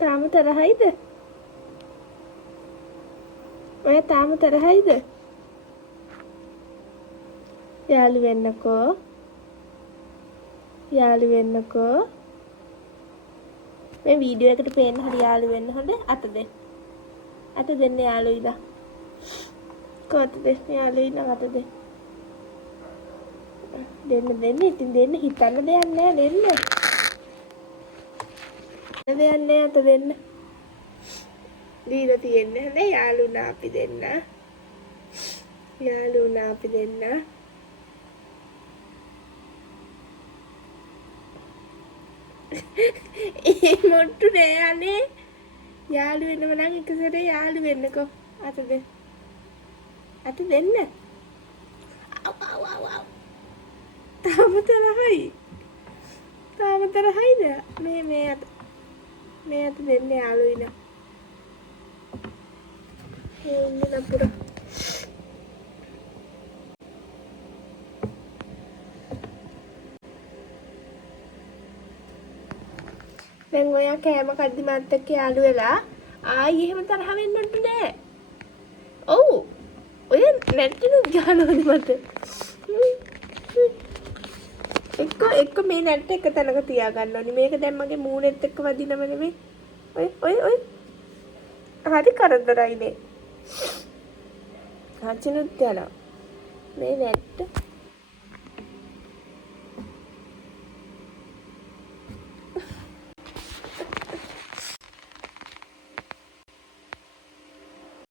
තාම තරහයිද? ඔය තාම තරහයිද? යාළු වෙන්නකෝ. යාළු වෙන්නකෝ. මේ වීඩියෝ එකට පේන්න හරි යාළු වෙන්න හොඳ අත දෙන්න. අත දෙන්න යාළුයි දා. කොහොමද දෙන්න යාළුයි නම් අත දෙන්න. දෙන්න ඉතින් දෙන්න හිතන්න දෙයක් නෑ දෙන්න. දෙයක් නෑ අත දෙන්න. දීලා තියෙන්නේ හොඳ යාළුනා අපි දෙන්න. යාළුනා අපි දෙන්න. ඒ මොට්ටු නෑ අනේ. යාළු වෙනව නම් එක සැරේ යාළු වෙන්නකෝ. අත දෙන්න. අත දෙන්න. අව්. තාම තරහයි. තාම තරහයිද? මේ අත දෙන්න යාළුයි නා. ඉන්නේ නපුර. දැන් ඔයා කෑම කද්දි මාත් එක්ක යාළු වෙලා ආයි එහෙම තරහ වෙන්න ඕනේ නෑ. ඔව්. ඔය නැට්ටිනු ගහනවද මට? එක්ක මේ නැට්ට එක තැනක තියාගන්න ඕනි. මේක දැන් මගේ මූණෙත් එක්ක වදිනව නෙමෙයි. ඔය. හරි කරදරයිනේ. හචිනුත් යනවා. මේ නැට්ට